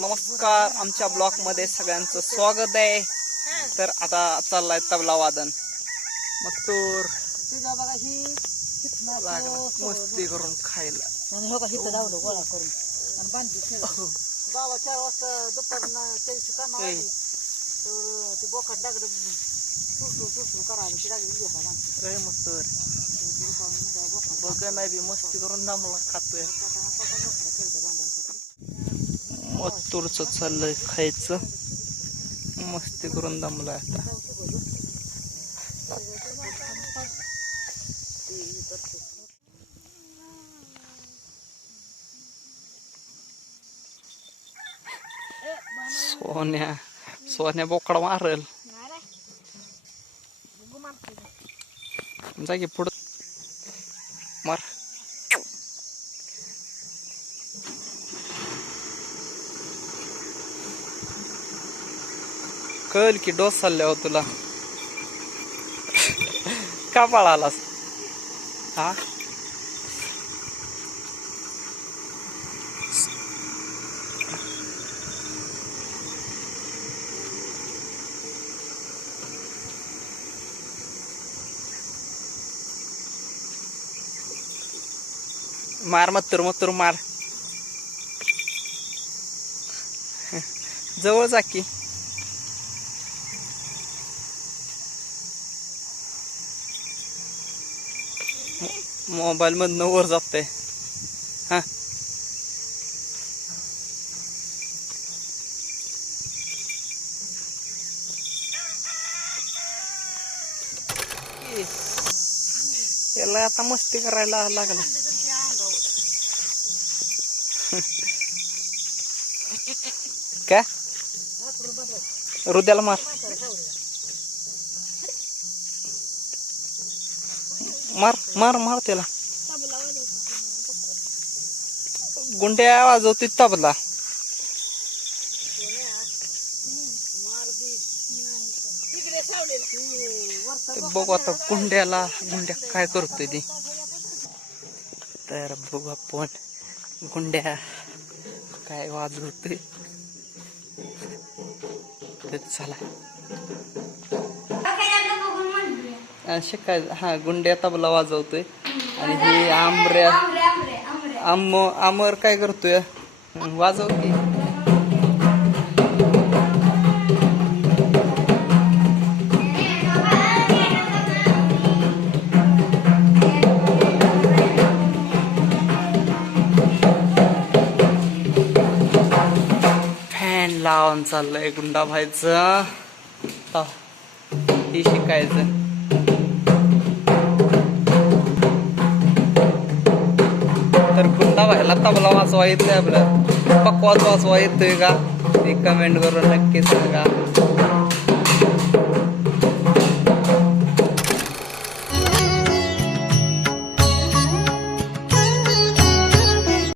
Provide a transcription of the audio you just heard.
नमस्कार, आमच्या ब्लॉग मध्ये सगळ्यांचं स्वागत आहे. तर आता चाललाय तबला वादन. मस्तूर मस्ती करून खायला गावा 4 वाजता दुपारनं त्याची काम आली तर ते बोखात लागलं टुटू करायला मस्तूर बघ नाही बी मस्ती करून दमला खातोय. मस्तूरच चाललंय खायचं, मस्ती करून दमलाय आता. सोन्या बोकड मारल. जा की पुढं मार. कळल की डोस चालल्यावर तुला. का पळालास हा? मार मत्तूर मार. जवळ जा की. मोबाईल मधनं वर जातंय हा. याला आता मस्ती करायला लागला. काय हृदयाला मार. मार मार मार त्याला. गुंड्या वाजवते तबला. बघू आता गुंड्या काय करतोय ती. तर बघू आपण गुंड्या काय वाजवतोय. चला शिकाय. हा गुंड्या तबला वाजवतोय आणि हे आमर काय करतोय. वाजव की. फॅन लावून चाललंय गुंडा व्हायचं. हे शिकायचं. तर गुंडा व्हायला तबला वाजवा येतोय आपलं. पकवाज वाजवा येतोय का ते कमेंट करून नक्की सांगा.